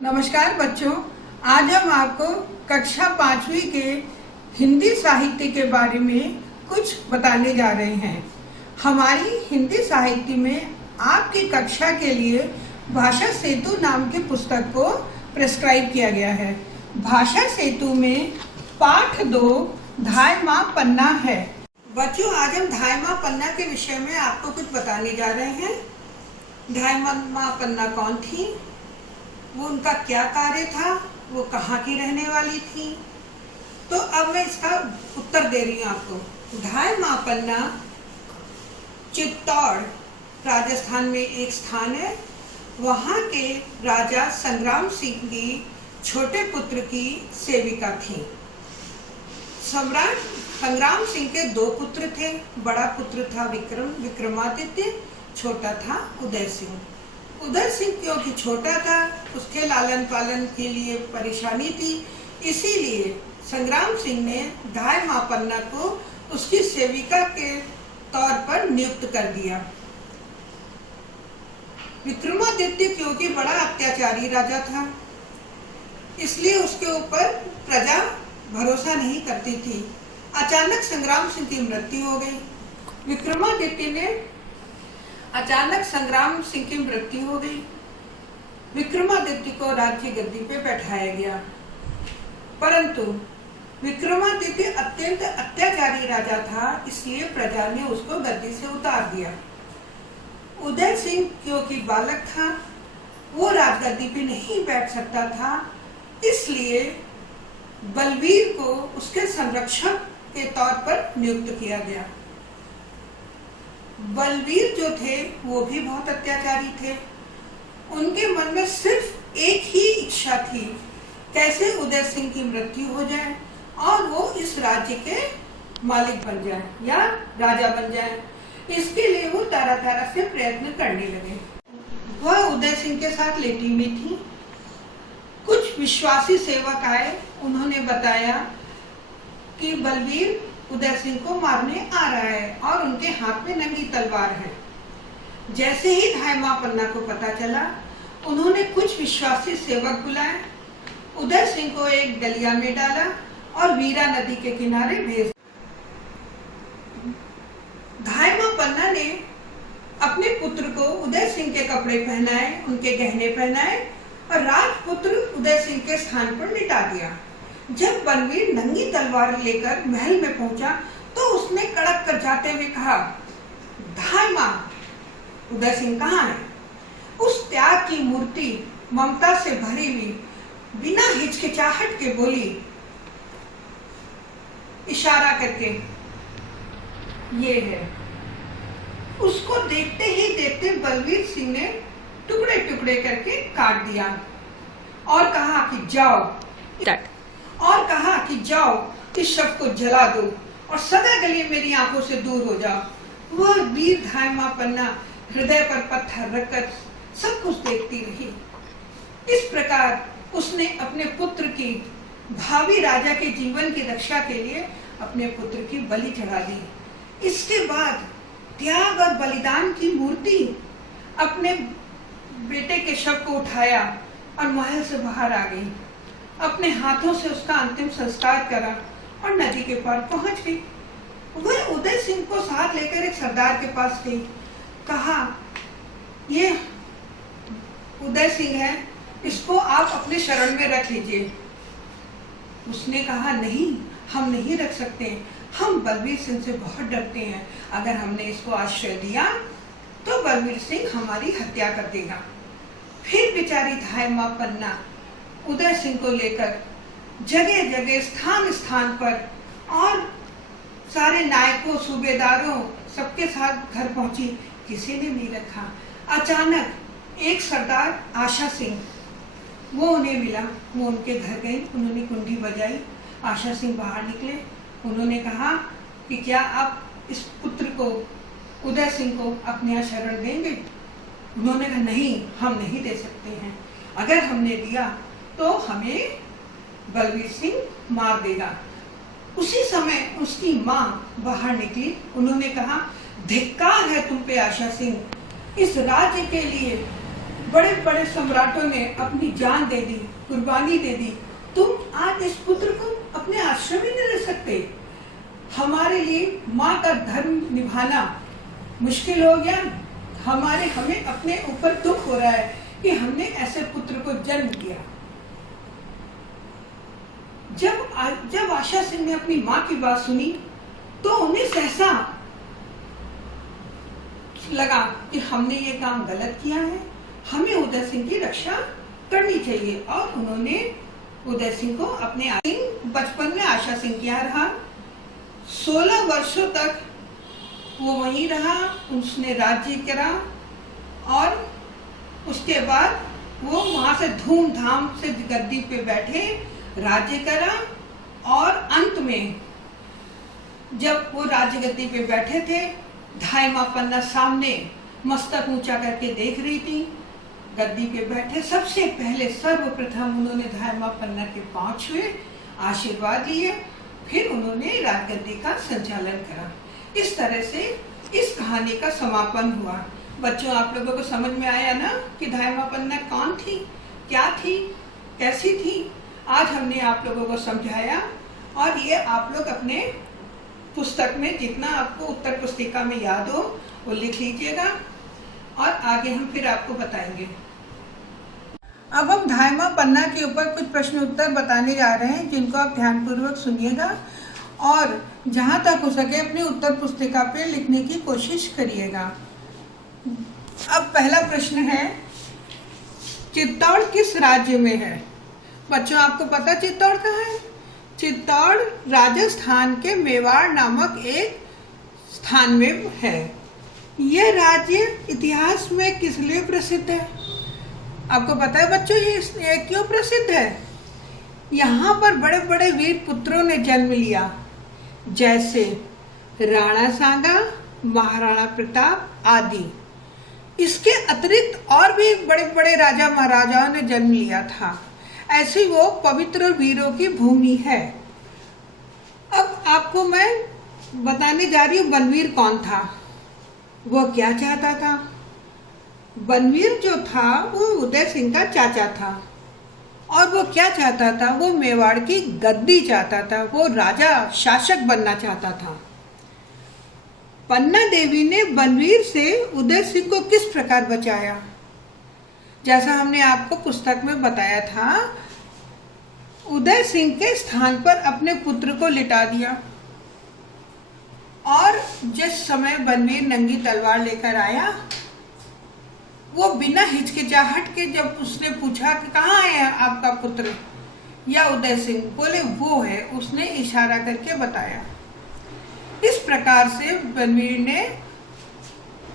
नमस्कार बच्चों, आज हम आपको कक्षा 5वीं के हिंदी साहित्य के बारे में कुछ बताने जा रहे हैं। हमारी हिंदी साहित्य में आपकी कक्षा के लिए भाषा सेतु नाम की पुस्तक को प्रेस्क्राइब किया गया है। भाषा सेतु में पाठ 2 धायमा पन्ना है। बच्चों, आज हम धायमा पन्ना के विषय में आपको कुछ बताने जा रहे हैं। धायमा पन्ना कौन थी, वो उनका क्या कार्य था, वो कहाँ की रहने वाली थी। तो अब मैं इसका उत्तर दे रही हूँ आपको। धायमा पन्ना चित्तौड़ राजस्थान में एक स्थान है। वहाँ के राजा संग्राम सिंह की छोटे पुत्र की सेविका थी। सम्राट संग्राम सिंह के 2 पुत्र थे। बड़ा पुत्र था विक्रमादित्य, छोटा था उदय सिंह। उदय सिंह क्योंकि छोटा था, उसके लालन पालन के लिए परेशानी थी, इसीलिए संग्राम सिंह ने धायमा पन्ना को उसकी सेविका के तौर पर नियुक्त कर दिया। विक्रमादित्य क्योंकि बड़ा अत्याचारी राजा था, इसलिए उसके ऊपर प्रजा भरोसा नहीं करती थी। अचानक संग्राम सिंह की मृत्यु हो गई। अचानक संग्राम सिंह की मृत्यु हो गई। विक्रमादित्य को राज्य गद्दी पे बैठाया गया, परंतु विक्रमादित्य अत्यंत अत्याचारी राजा था, इसलिए प्रजा ने उसको गद्दी से उतार दिया। उदय सिंह क्योंकि बालक था, वो राजगद्दी पे नहीं बैठ सकता था, इसलिए बलवीर को उसके संरक्षक के तौर पर नियुक्त किया गया। बलवीर जो थे वो भी बहुत अत्याचारी थे। उनके मन में सिर्फ एक ही इच्छा थी, कैसे उदय सिंह की मृत्यु हो जाए और वो इस राज्य के मालिक बन जाए या राजा बन जाए। इसके लिए वो तरह से प्रयत्न करने लगे। वह उदय सिंह के साथ लेटी में थी। कुछ विश्वासी सेवक आए, उन्होंने बताया कि बलवीर उदय सिंह को मारने आ रहा है और उनके हाथ में नंगी तलवार है। जैसे ही धायमा पन्ना को पता चला, उन्होंने कुछ विश्वासी सेवक बुलाए, उदय सिंह को एक डलिया में डाला और वीरा नदी के किनारे भेज। धायमा पन्ना ने अपने पुत्र को उदय सिंह के कपड़े पहनाए, उनके गहने पहनाए और राजपुत्र उदय सिंह के स्थान पर लिटा दिया। जब बलवीर नंगी तलवार लेकर महल में पहुंचा तो उसने कड़क कर जाते हुए कहा, धायमा, उदय सिंह कहाँ है? उस त्याग की मूर्ति ममता से भरी हुई बिना हिचकिचाहट के बोली, इशारा करके, ये है। उसको देखते ही देखते बलवीर सिंह ने टुकड़े टुकड़े करके काट दिया और कहा कि जाओ इस शव को जला दो और सदा के लिए मेरी आंखों से दूर हो जाओ। वह वीर धायमा पन्ना हृदय पर पत्थर रखकर सब कुछ देखती रही। इस प्रकार उसने अपने पुत्र की, भावी राजा के जीवन की रक्षा के लिए अपने पुत्र की बलि चढ़ा दी। इसके बाद त्याग और बलिदान की मूर्ति अपने बेटे के शव को उठाया और महल से बाहर आ गई। अपने हाथों से उसका अंतिम संस्कार करा और नदी के पार पहुंच गई। वह उदय सिंह को साथ लेकर एक सरदार के पास गई। कहा, ये उदय सिंह है, इसको आप अपने शरण में रख लीजिए। उसने कहा, नहीं, हम नहीं रख सकते, हम बलवीर सिंह से बहुत डरते हैं। अगर हमने इसको आश्रय दिया तो बलवीर सिंह हमारी हत्या कर देगा। फिर बेचारी धायमा पन्ना उदय सिंह को लेकर जगह जगह, स्थान स्थान पर और सारे नायकों, सूबेदारों, सबके साथ घर पहुंची, किसी ने नहीं रखा। अचानक एक सरदार आशा सिंह, वो उन्हें मिला। वो उनके घर गई, उन्होंने कुंडी बजाई। आशा सिंह बाहर निकले। उन्होंने कहा कि क्या आप इस पुत्र को, उदय सिंह को अपने यहाँ शरण देंगे? उन्होंने कहा, नहीं, हम नहीं दे सकते हैं। अगर हमने दिया तो हमें बलवीर सिंह मार देगा। उसी समय उसकी माँ बाहर निकली। उन्होंने कहा, धिक्कार है तुम पे आशा सिंह, इस राज्य के लिए बड़े बड़े सम्राटों ने अपनी जान दे दी, कुर्बानी दे दी। तुम आज इस पुत्र को अपने आश्रम में नहीं रह सकते। हमारे लिए माँ का धर्म निभाना मुश्किल हो गया। हमें अपने ऊपर दुख हो रहा है कि हमने ऐसे पुत्र को जन्म दिया। जब आशा सिंह ने अपनी माँ की बात सुनी तो उन्हें सहसा लगा कि हमने ये काम गलत किया है, हमें उदय सिंह की रक्षा करनी चाहिए। और उन्होंने उदय सिंह को अपने बचपन में आशा सिंह के यहाँ रहा। 16 वर्षों तक वो वहीं रहा, उसने राज्य करा और उसके बाद वो वहां से धूमधाम से गद्दी पे बैठे, राज्य करा। और अंत में जब वो राज्य गद्दी पे बैठे थे, धाई माँ पन्ना सामने मस्तक ऊंचा करके देख रही थी। गद्दी पे बैठे सबसे पहले सर्वप्रथम उन्होंने धाई माँ पन्ना के पांव छुए, आशीर्वाद लिए, फिर उन्होंने राजगद्दी का संचालन करा। इस तरह से इस कहानी का समापन हुआ। बच्चों, आप लोगों को समझ में आया ना कि धाई माँ पन्ना कौन थी, क्या थी, कैसी थी? आज हमने आप लोगों को समझाया और ये आप लोग अपने पुस्तक में जितना आपको उत्तर पुस्तिका में याद हो वो लिख लीजिएगा और आगे हम फिर आपको बताएंगे। अब हम धाई माँ पन्ना के ऊपर कुछ प्रश्न उत्तर बताने जा रहे हैं, जिनको आप ध्यानपूर्वक सुनिएगा और जहाँ तक हो सके अपनी उत्तर पुस्तिका पे लिखने की कोशिश करिएगा। अब पहला प्रश्न है, चित्तौड़ किस राज्य में है? बच्चों, आपको पता चित्तौड़ कहाँ है? चित्तौड़ राजस्थान के मेवाड़ नामक एक स्थान में है। यह राज्य इतिहास में किस लिए प्रसिद्ध है? आपको पता है बच्चों ये क्यों प्रसिद्ध है? यहाँ पर बड़े बड़े वीर पुत्रों ने जन्म लिया, जैसे राणा सांगा, महाराणा प्रताप आदि। इसके अतिरिक्त और भी बड़े बड़े राजा महाराजाओं ने जन्म लिया था। ऐसी वो पवित्र वीरों की भूमि है। अब आपको मैं बताने जा रही हूँ बलवीर कौन था, वो क्या चाहता था। बलवीर जो था वो उदय सिंह का चाचा था और वो क्या चाहता था, वो मेवाड़ की गद्दी चाहता था, वो राजा शासक बनना चाहता था। पन्ना देवी ने बलवीर से उदय सिंह को किस प्रकार बचाया? जैसा हमने आपको पुस्तक में बताया था, उदय सिंह के स्थान पर अपने पुत्र को लिटा दिया और जिस समय बलवीर नंगी तलवार लेकर आया, वो बिना हिचकिचाहट के जब उसने पूछा कि कहाँ है आपका पुत्र या उदय सिंह, बोले वो है, उसने इशारा करके बताया। इस प्रकार से बलवीर ने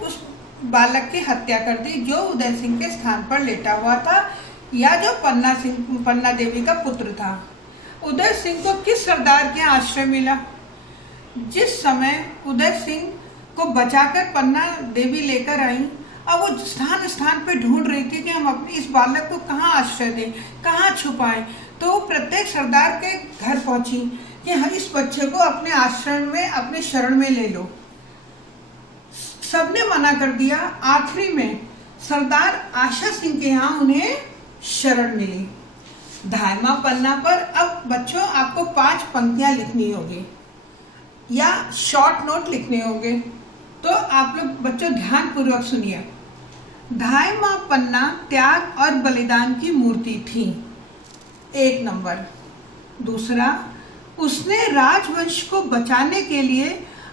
उस बालक की हत्या कर दी जो उदय सिंह के स्थान पर लेटा हुआ था या जो पन्ना देवी का पुत्र था। उदय सिंह को किस सरदार के आश्रय मिला? जिस समय उदय सिंह को बचाकर पन्ना देवी लेकर आई, अब वो स्थान स्थान पे ढूंढ रही थी कि हम अपने इस बालक को कहाँ आश्रय दें, कहाँ छुपाएं। तो प्रत्येक सरदार के घर पहुंची कि हम इस बच्चे को अपने आश्रम में, अपने शरण में ले लो। सबने मना कर दिया। आखिरी में सरदार आशा सिंह के यहाँ उन्हें शरण मिली। धाई माँ पन्ना पर अब बच्चों आपको 5 पंक्तियां लिखनी होगी या शॉर्ट नोट लिखने होंगे, तो आप लोग बच्चों ध्यान पूर्वक सुनिए। धाई माँ पन्ना त्याग और बलिदान की मूर्ति थी, 1 नंबर। दूसरा, उसने राजवंश को बचाने के लिए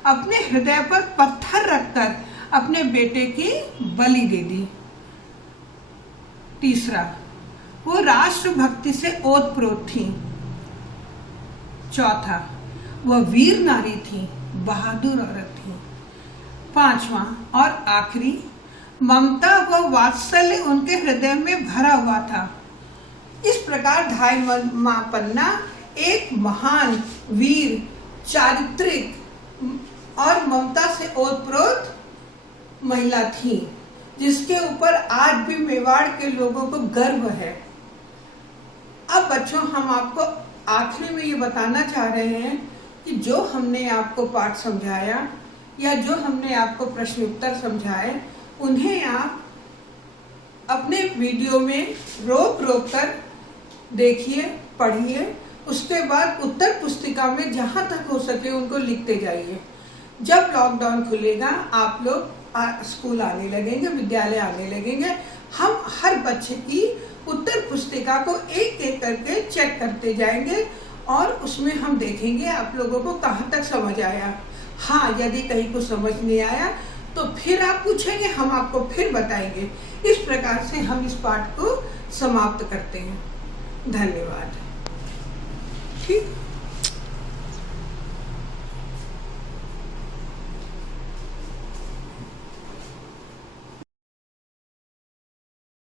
अपने हृदय पर पत्थर रखकर अपने बेटे की बलि दे दी। तीसरा, वो राष्ट्र भक्ति से ओतप्रोत थी। चौथा, वह वीर नारी थी, बहादुर औरत थी। 5वां और आखिरी, ममता व वात्सल्य उनके हृदय में भरा हुआ था। इस प्रकार धाई माँ पन्ना एक महान वीर, चारित्रिक और ममता से ओतप्रोत महिला थी, जिसके ऊपर आज भी मेवाड़ के लोगों को गर्व है। अब बच्चों हम आपको आखिरी में ये बताना चाह रहे हैं कि जो हमने आपको पाठ समझाया या जो हमने आपको प्रश्न उत्तर समझाए, उन्हें आप अपने वीडियो में रोक रोक कर देखिए, पढ़िए। उसके बाद उत्तर पुस्तिका में जहाँ तक हो सके उनको लिखते जाइए। जब लॉकडाउन खुलेगा आप लोग स्कूल आने लगेंगे, विद्यालय आने लगेंगे, हम हर बच्चे की उत्तर पुस्तिका को एक एक करके चेक करते जाएंगे और उसमें हम देखेंगे आप लोगों को कहाँ तक समझ आया। हाँ, यदि कहीं को समझ नहीं आया तो फिर आप पूछेंगे, हम आपको फिर बताएंगे। इस प्रकार से हम इस पाठ को समाप्त करते हैं। धन्यवाद। ठीक।